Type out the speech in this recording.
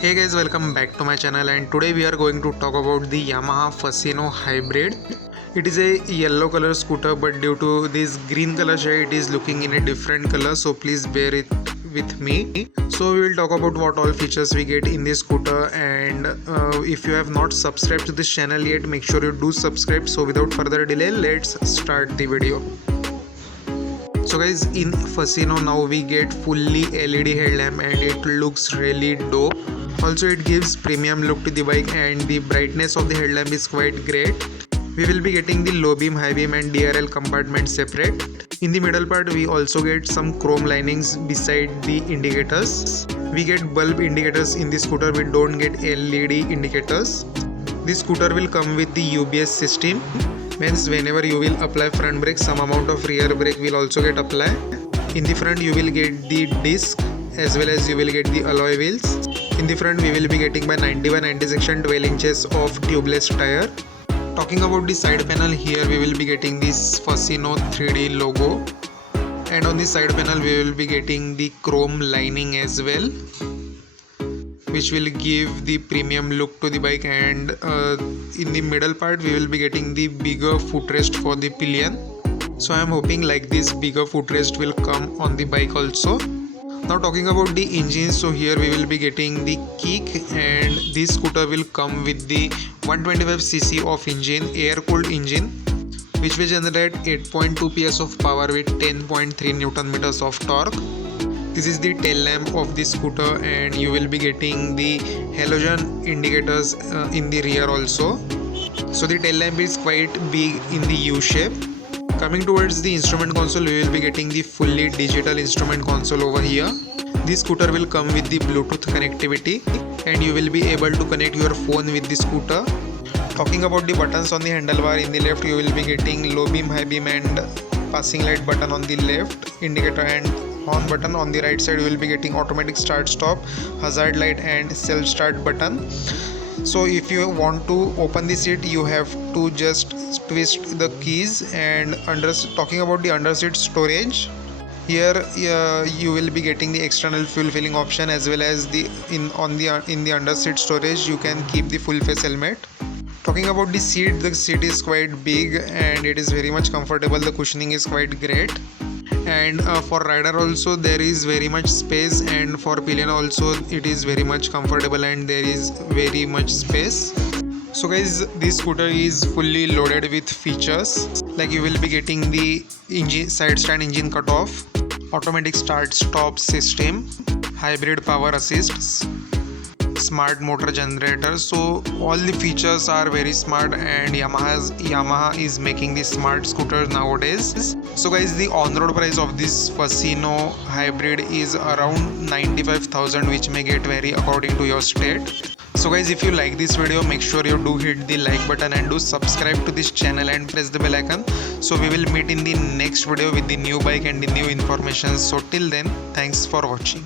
Hey guys, welcome back to my channel, and today we are going to talk about the Yamaha Fasino Hybrid. It is a yellow color scooter, but due to this green color shade it is looking in a different color, so please bear it with me. So we will talk about what all features we get in this scooter, and if you have not subscribed to this channel yet, make sure you do subscribe. So without further delay, let's start the video. So guys, in Fasino now we get fully LED headlamp and it looks really dope. Also it gives premium look to the bike and the brightness of the headlamp is quite great. We will be getting the low beam, high beam and DRL compartment separate. In the middle part we also get some chrome linings beside the indicators. We get bulb indicators in the scooter, we don't get LED indicators. This scooter will come with the UBS system. Means whenever you will apply front brake, some amount of rear brake will also get applied. In the front you will get the disc as well as you will get the alloy wheels. In the front we will be getting by 90 by 90 section 12 inches of tubeless tire. Talking about the side panel, here we will be getting this Fasino 3D logo, and on the side panel we will be getting the chrome lining as well, which will give the premium look to the bike. And in the middle part we will be getting the bigger footrest for the pillion. So I am hoping like this bigger footrest will come on the bike also. Now talking about the engine, so here we will be getting the kick, and this scooter will come with the 125cc of engine, air cooled engine, which will generate 8.2 PS of power with 10.3 Newton meters of torque. This is the tail lamp of the scooter, and you will be getting the halogen indicators in the rear also. So the tail lamp is quite big in the U shape. Coming towards the instrument console, we will be getting the fully digital instrument console over here. This scooter will come with the Bluetooth connectivity, and you will be able to connect your phone with the scooter. Talking about the buttons on the handlebar, in the left you will be getting low beam, high beam and passing light button on the left, indicator and horn button. On the right side you will be getting automatic start stop, hazard light and self start button. So if you want to open the seat, you have to just twist the keys. And talking about the under seat storage, here you will be getting the external fuel filling option, as well as in the under seat storage you can keep the full face helmet. Talking about the seat is quite big and it is very much comfortable. The cushioning is quite great, and for rider also there is very much space, and for pillion also it is very much comfortable and there is very much space. So guys, this scooter is fully loaded with features, like you will be getting the engine side stand engine cutoff, automatic start stop system, hybrid power assist, smart motor generator. So all the features are very smart, and Yamaha is making the smart scooter nowadays. So guys, the on-road price of this Fasino hybrid is around 95,000, which may get vary according to your state. So guys, if you like this video, make sure you do hit the like button and do subscribe to this channel and press the bell icon. So we will meet in the next video with the new bike and the new information. So till then, thanks for watching.